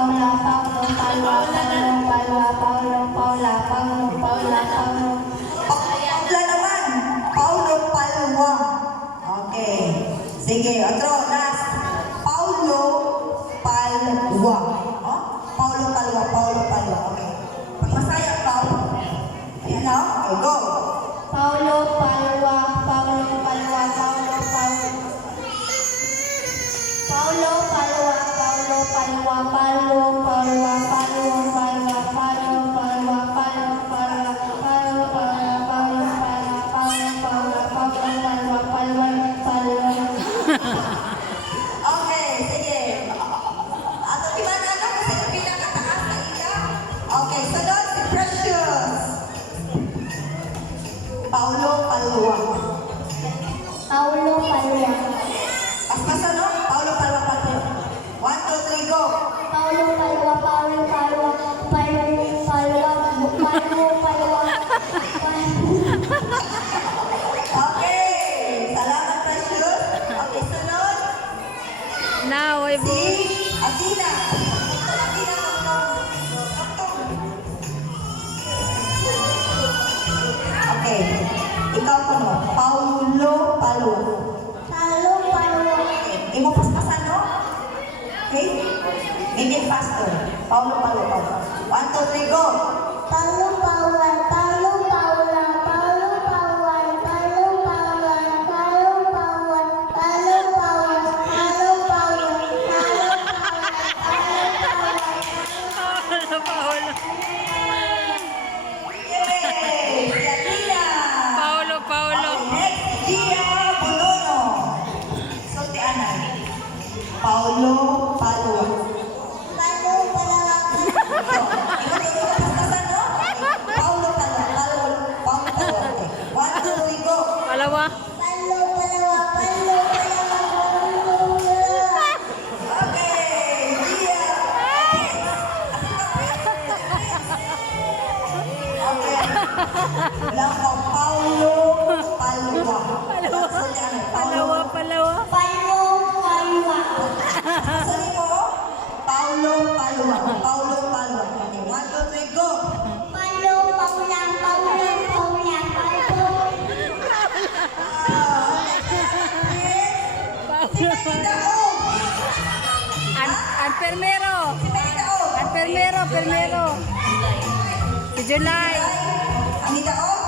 Paula, Paulo, Paula, Paula, Paulo, Paula, Paulo, Paula, Paulo. Paula naman. Paulo Palwa. Okay. Sige, otro. Last. Paulo Palwa. Oh? Paulo Palwa, Paulo Palwa. Okay. Pag masaya, Paulo. Ayan o. Okay, go. Paulo, Palwa, Paulo, Palwa, Paulo, Paulo. Paulo, Palwa, Paulo, Palwa, Paulo, Palwa, Paulo, Palwa, Paulo, Palwa, Paulo, Palwa, Paulo, Palwa, Paulo, Palwa, Paulo, Palwa, Palwa, Palwa. Okay, sige. Ato gimana ano? Kasi yung pinakataas na iya. Okay, sunod si Precious. Paulo Palwa. Paulo, Palwa. Pas ano? Paulo Palwa, Palwa. 1, 2, 3, go. Paulo, Palwa, Paulo, Palwa, Palwa, Palwa, Palwa, Palwa. Okay. Salamat, Precious. Okay, sunod. Now, ay Si Athena. Athena, okay. Ikaw ko no. Paulo Palwa. Paulo, Palwa. Okay. Imo paspasan, no? Okay? Make it faster. Paulo Palwa, Paulo. 1, 2, 3, go. Paulo, Paula, Paulo, Paula, Paulo, Paula, Paulo, Paula, Paulo, Paula, Paulo, Paula, Paulo, Paula, Paulo, Paula. Yay! Si Athena. Paulo, Paulo. Okay, next, Gia Bonono. Sulti Anay. Paulo Palwa. Paulo, Paula. Paulo Palwa. Paulo Palwa. Okay. 1, 2, 3, go. Palawa. Paulo, Paula, Paulo, Paula, Paulo, Paula. Okay, Gia. Okay. Lang ko, Paulo Palwa. Sulti Anay. Palawa, palawa. Paulo, Paula. Sabi ko, Paulo Palwa. Paulo Palwa. Okay, 1, 2, 3, go. Paulo, Paula, Paula, Paula, Paulo. Enfermero. Enfermero, enfermero. Si July. Ang itaon.